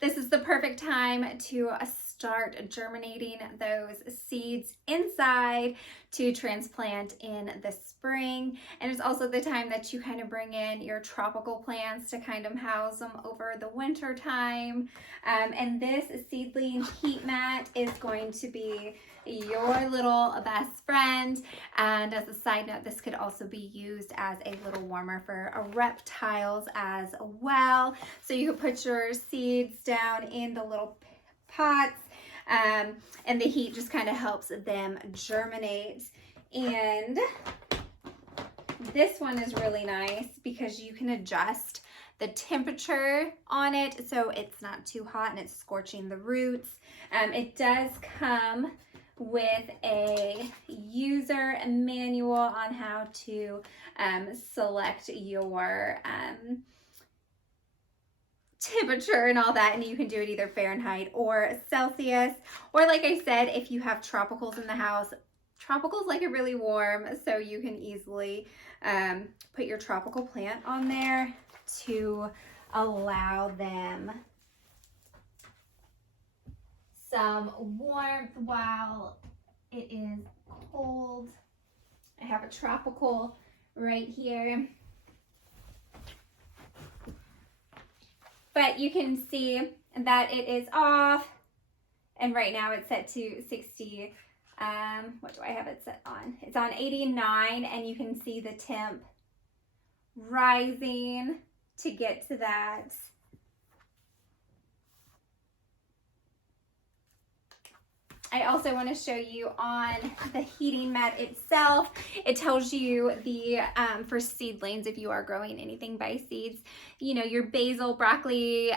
This is the perfect time to start germinating those seeds inside to transplant in the spring. And it's also the time that you kind of bring in your tropical plants to kind of house them over the winter time. And this seedling heat mat is going to be your little best friend. And as a side note, this could also be used as a little warmer for reptiles as well. So you could put your seeds down in the little pots, and the heat just kind of helps them germinate. And this one is really nice because you can adjust the temperature on it so it's not too hot and it's scorching the roots. It does come with a user manual on how to select your temperature and all that, and you can do it either Fahrenheit or Celsius, or like I said, if you have tropicals in the house, tropicals like it really warm, so you can easily put your tropical plant on there to allow them some warmth while it is cold. I have a tropical right here. But you can see that it is off, and right now it's set to 60. What do I have it set on? It's on 89, and you can see the temp rising to get to that. I also want to show you on the heating mat itself. It tells you the, for seedlings, if you are growing anything by seeds, you know, your basil, broccoli,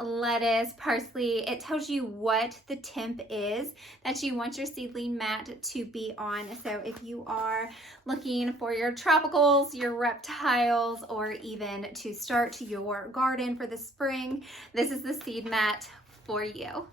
lettuce, parsley, it tells you what the temp is that you want your seedling mat to be on. So if you are looking for your tropicals, your reptiles, or even to start your garden for the spring, this is the seed mat for you.